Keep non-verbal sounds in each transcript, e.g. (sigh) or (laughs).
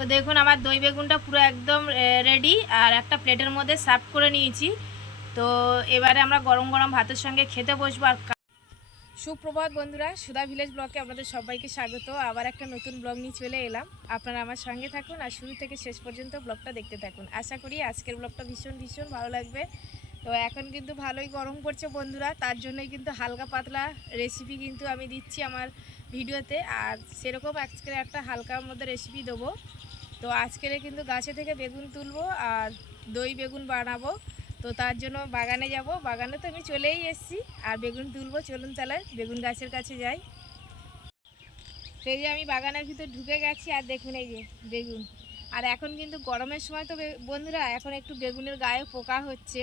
তো দেখুন, আমার দই বেগুনটা পুরো একদম রেডি আর একটা প্লেটের মধ্যে সার্ভ করে নিয়েছি। তো এবারে আমরা গরম গরম ভাতের সঙ্গে খেতে বসবো আর সুপ্রভাত বন্ধুরা, সুধা ভিলেজ ব্লগে আপনাদের সবাইকে স্বাগত। আবার একটা নতুন ব্লগ নিয়ে চলে এলাম। আপনারা আমার সঙ্গে থাকুন আর শুরু থেকে শেষ পর্যন্ত ব্লগটা দেখতে থাকুন। আশা করি আজকের ব্লগটা ভীষণ ভীষণ ভালো লাগবে। তো এখন কিন্তু ভালোই গরম পড়ছে বন্ধুরা, তার জন্যই কিন্তু হালকা পাতলা রেসিপি কিন্তু আমি দিচ্ছি আমার ভিডিওতে। আর সেরকম আজকের একটা হালকার মধ্যে রেসিপি দেবো। তো আজকের কিন্তু গাছে থেকে বেগুন তুলবো আর দই বেগুন বানাবো। তো তার জন্য বাগানে যাব। বাগানে তো আমি চলেই এসেছি। আর বেগুন তুলবো। চলুন তাহলে বেগুন গাছের কাছে যাই। এই যে আমি বাগানের ভিতর ঢুকে গেছি, আর দেখুন এই যে বেগুন। আর এখন কিন্তু গরমের সময় তো বন্ধুরা, এখন একটু বেগুনের গায়ে পোকা হচ্ছে।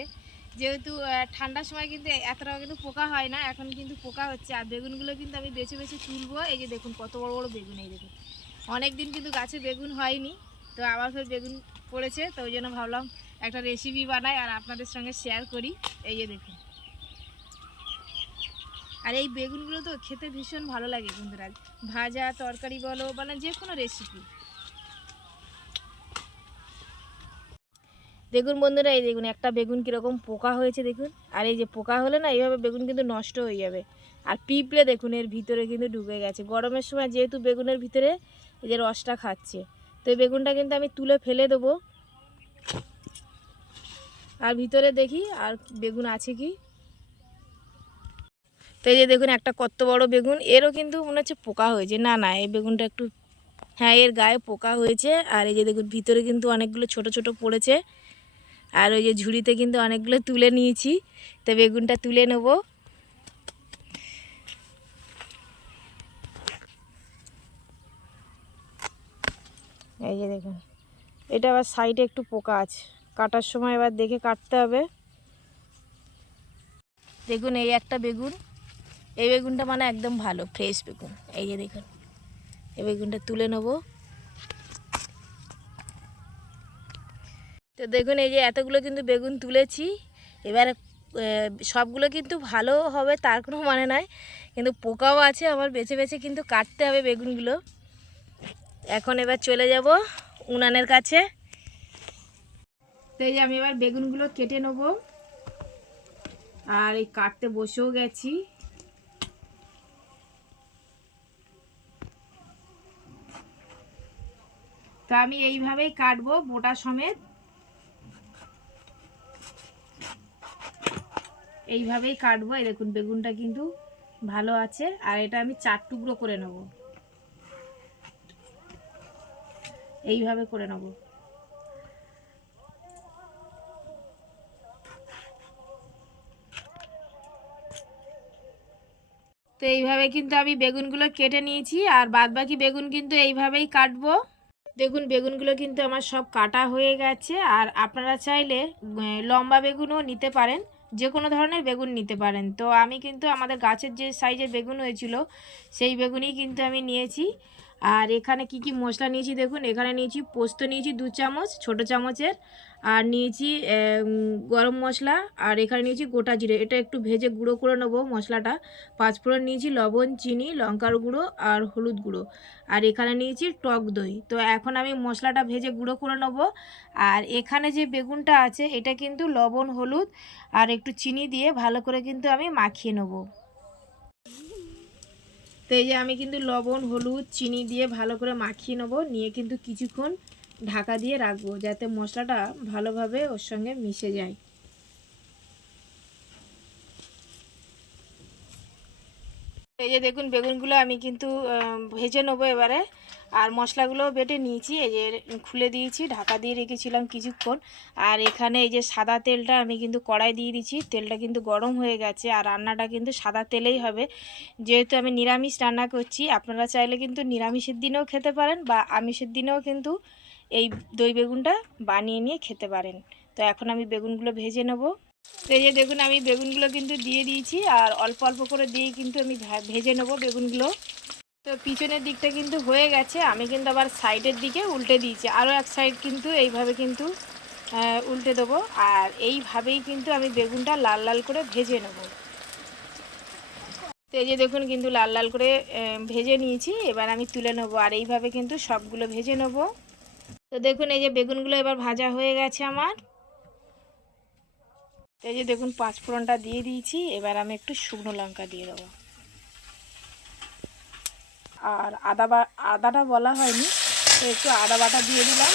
যেহেতু ঠান্ডার সময় কিন্তু এতটাও কিন্তু পোকা হয় না, এখন কিন্তু পোকা হচ্ছে। আর বেগুনগুলো কিন্তু আমি বেছে বেছে তুলবো। এই যে দেখুন, কত বড় বড় বেগুন এই দেখুন। অনেক দিন কিন্তু গাছে বেগুন হয়নি, তো আবার ফের বেগুন পড়েছে, তো ওই জন্য ভাবলাম একটা রেসিপি বানাই আর আপনাদের সঙ্গে শেয়ার করি। এই যে দেখুন। আর এই বেগুনগুলো তো খেতে ভীষণ ভালো লাগে বন্ধুরা। ভাজা, তরকারি বলো মানে যে কোনো রেসিপি দেখুন বন্ধুরা, এই দেখুন, একটা বেগুন কীরকম পোকা হয়েছে দেখুন। আর এই যে পোকা হলে না, এইভাবে বেগুন কিন্তু নষ্ট হয়ে যাবে। আর পিঁপড়ে দেখুন, এর ভিতরে কিন্তু ঢুকে গেছে। গরমের সময় যেহেতু বেগুনের ভিতরে এই যে রসটা খাচ্ছে, তো এই বেগুনটা কিন্তু আমি তুলে ফেলে দেবো। আর ভিতরে দেখি, আর বেগুন আছে কি? তো এই যে দেখুন, একটা কত বড় বেগুন, এরও কিন্তু মনে হচ্ছে পোকা হয়েছে। না না, এই বেগুনটা একটু হ্যাঁ এর গায়ে পোকা হয়েছে। আর এই যে দেখুন, ভিতরে কিন্তু অনেকগুলো ছোট ছোট পড়েছে। আর ওই যে ঝুড়িতে কিন্তু অনেকগুলো তুলে নিয়েছি। তো বেগুনটা তুলে নেব। এই যে দেখুন, এটা আবার সাইডে একটু পোকা আছে। কাটার সময় এবার দেখে কাটতে হবে। দেখুন, এই একটা বেগুন। এই বেগুনটা মানে একদম ভালো, ফ্রেশ বেগুন। এই যে দেখুন, এই বেগুনটা তুলে নেব। তো দেখুন, এই যে এতগুলো কিন্তু বেগুন তুলেছি। এবার সবগুলো কিন্তু ভালো হবে, তার কোনো মানে নয় কিন্তু পোকাও আছে, আমার বেছে বেছে কিন্তু কাটতে হবে বেগুনগুলো। এখন এবার চলে যাব উনানের কাছে। তো এই যে আমি এবার বেগুনগুলো কেটে নেব। আর এই কাটতে বসেও গেছি। তো আমি এইভাবেই কাটবো বোটা সমেত। এইভাবেই কাটবো। এই দেখুন, বেগুনটা কিন্তু ভালো আছে। আর এটা আমি চার টুকরো করে নেব। এইভাবে করে নেব। তো এইভাবে কিন্তু আমি বেগুনগুলো কেটে নিয়েছি, আর বাদ বাকি বেগুন কিন্তু এইভাবেই কাটবো। দেখুন, বেগুনগুলো কিন্তু আমার সব কাটা হয়ে গেছে। আর আপনারা চাইলে লম্বা বেগুনও নিতে পারেন। যে কোনো ধরনের বেগুন নিতে পারেন। তো আমি কিন্তু আমাদের গাছের যে সাইজের বেগুন হয়েছিল, সেই বেগুনই কিন্তু আমি নিয়েছি। আর এখানে কি কি মশলা নিয়েছি দেখুন, এখানে নিয়েছি পোস্ত নিয়েছি দু চামচ, ছোট চামচের। আর নিয়েছি গরম মশলা, আর এখানে নিয়েছি গোটা জিরে। এটা একটু ভেজে গুঁড়ো করে নেব মশলাটা। পাঁচফোড়ন নিয়েছি লবণ, চিনি, লঙ্কার গুঁড়ো আর হলুদ গুঁড়ো। আর এখানে নিয়েছি টক দই। তো এখন আমি মশলাটা ভেজে গুঁড়ো করে নেব। আর এখানে যে বেগুনটা আছে, এটা কিন্তু লবণ, হলুদ আর একটু চিনি দিয়ে ভালো করে কিন্তু আমি মাখিয়ে নেব। তো এই যে আমি কিন্তু লবণ, হলুদ, চিনি দিয়ে ভালো করে মাখিয়ে নেব। নিয়ে কিন্তু কিছুক্ষণ ঢাকা দিয়ে রাখব, যাতে মশলাটা ভালোভাবে ওর সঙ্গে মিশে যায়। এই যে দেখুন, বেগুনগুলো আমি কিন্তু ভেজে নেব এবারে। আর মশলাগুলো বেটে নিয়েছি, এই যে খুলে দিয়েছি, ঢাকা দিয়ে রেখেছিলাম কিছুক্ষণ। আর এখানে এই যে সাদা তেলটা আমি কিন্তু কড়াই দিয়ে দিচ্ছি তেলটা কিন্তু গরম হয়ে গেছে, আর রান্নাটা কিন্তু সাদা তেলেই হবে। যেহেতু আমি নিরামিষ রান্না করছি, আপনারা চাইলে কিন্তু নিরামিষের দিনেও খেতে পারেন, বা আমিষের দিনেও কিন্তু এই দই বেগুনটা বানিয়ে নিয়ে খেতে পারেন। তো এখন আমি বেগুনগুলো ভেজে নেব। এই যে দেখুন, আমি বেগুনগুলো কিন্তু দিয়ে দিয়েছি আর অল্প অল্প করে দিয়ে কিন্তু আমি ভেজে নেব বেগুনগুলো। তো পিছনের দিকটা কিন্তু হয়ে গেছে, আমি কিন্তু আবার সাইডের দিকে উল্টে দিয়েছি। আরও এক সাইড কিন্তু এইভাবে কিন্তু উল্টে দেবো আর এইভাবেই কিন্তু আমি বেগুনটা লাল লাল করে ভেজে নেব। তো এই যে দেখুন, কিন্তু লাল লাল করে ভেজে নিয়েছি, এবার আমি তুলে নেব আর এইভাবে কিন্তু সবগুলো ভেজে নেব। তো দেখুন, এই যে বেগুনগুলো এবার ভাজা হয়ে গেছে আমার। এই যে দেখুন পাঁচ ফোড়নটা দিয়ে দিয়েছি। এবার আমি একটু শুকনো লঙ্কা দিয়ে দেবো। আর আদা বা, আদাটা বলা হয়নি, তো একটু আদা বাটা দিয়ে দিলাম।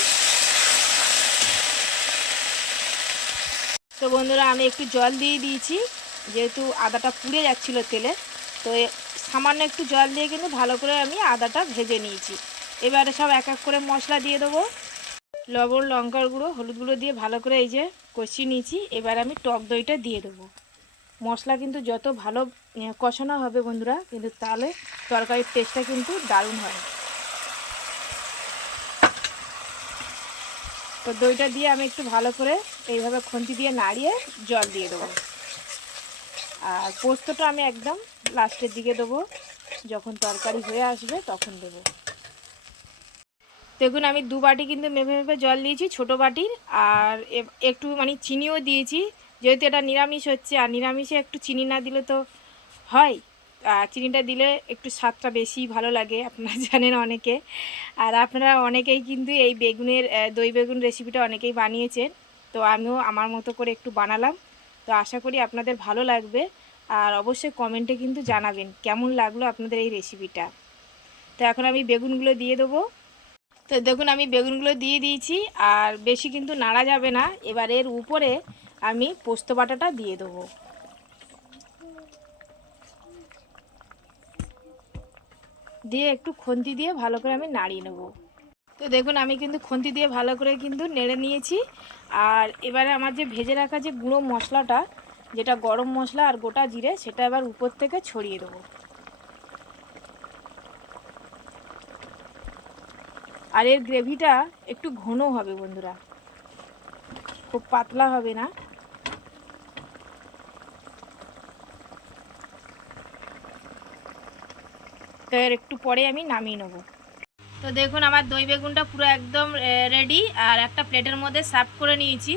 তো বন্ধুরা, আমি একটু জল দিয়ে দিয়েছি, যেহেতু আদাটা পুড়ে যাচ্ছিল তেলে, তো সামান্য একটু জল দিয়ে কিন্তু ভালো করে আমি আদাটা ভেজে নিয়েছি। এবারে সব এক এক করে মশলা দিয়ে দেবো। লবণ, লঙ্কার গুঁড়ো, হলুদ গুঁড়ো দিয়ে ভালো করে এই যে কষিয়ে নিয়েছি। এবার আমি টক দইটা দিয়ে দেবো। মশলা কিন্তু যত ভালো কষানো হবে বন্ধুরা, কিন্তু তাহলে তরকারির টেস্টটা কিন্তু দারুণ হয়। তো দইটা দিয়ে আমি একটু ভালো করে এইভাবে খুন্তি দিয়ে নাড়িয়ে জল দিয়ে দেবো। আর পোস্তটা আমি একদম লাস্টের দিকে দেবো। যখন তরকারি হয়ে আসবে তখন দেবো। দেখুন, আমি দু বাটি কিন্তু মেপে মেপে জল দিয়েছি, ছোটো বাটির, আর একটু মানে চিনিও দিয়েছি, যেহেতু এটা নিরামিষ হচ্ছে, আর নিরামিষে একটু চিনি না দিলে তো হয় চিনিটা দিলে একটু স্বাদটা বেশি ভালো লাগে, আপনারা (laughs) জানেন অনেকে, আর আপনারা অনেকেই কিন্তু এই বেগুনের দই বেগুন রেসিপিটা অনেকেই বানিয়েছেন, তো আমিও আমার মতো করে একটু বানালাম, তো আশা করি আপনাদের ভালো লাগবে, আর অবশ্যই কমেন্টে কিন্তু জানাবেন, কেমন লাগল আপনাদের এই রেসিপিটা তো এখন আমি বেগুনগুলো দিয়ে দেবো তো দেখুন, আমি বেগুনগুলো দিয়ে দিয়েছি, আর বেশি কিন্তু নাড়া যাবে না। এবার এর উপরে আমি পোস্ত বাটাটা দিয়ে দেবো। দিয়ে একটু খন্তি দিয়ে ভালো করে আমি নাড়িয়ে নেব। তো দেখুন, আমি কিন্তু খন্তি দিয়ে ভালো করে কিন্তু নেড়ে নিয়েছি। আর এবারে আমার যে ভেজে রাখা যে গুঁড়ো মশলাটা, যেটা গরম মশলা আর গোটা জিরে, সেটা এবার উপর থেকে ছড়িয়ে দেবো। আর এর গ্রেভিটা একটু ঘন হবে বন্ধুরা। খুব পাতলা হবে না। তো এর একটু পরে আমি নামিয়ে নেব। তো দেখুন, আমার দই বেগুনটা পুরো একদম রেডি আর একটা প্লেটের মধ্যে সার্ভ করে নিয়েছি।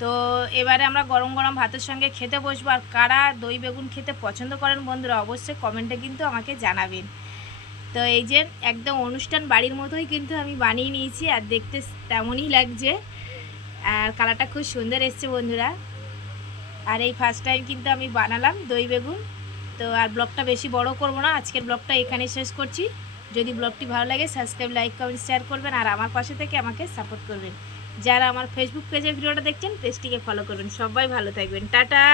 তো এবারে আমরা গরম গরম ভাতের সঙ্গে খেতে বসবো। আর কারা দই বেগুন খেতে পছন্দ করেন বন্ধুরা, অবশ্যই কমেন্টে কিন্তু আমাকে জানাবেন। তো এই যে একদম অনুষ্ঠান বাড়ির মতোই কিন্তু আমি বানিয়ে নিয়েছি, আর দেখতে তেমনই লাগছে। আর কালারটা খুব সুন্দর এসছে বন্ধুরা। আর এই ফার্স্ট টাইম কিন্তু আমি বানালাম দই বেগুন। তো আর ব্লগটা বেশি বড় করব না, আজকের ব্লগটা এখানে শেষ করছি। যদি ব্লগটি ভালো লাগে সাবস্ক্রাইব লাইক কমেন্ট শেয়ার করবেন, আর আমার পাশে থেকে আমাকে সাপোর্ট করবেন। যারা আমার ফেসবুক পেজে ভিডিওটা দেখছেন পেজটিকে ফলো করবেন। সবাই ভালো থাকবেন। টাটা!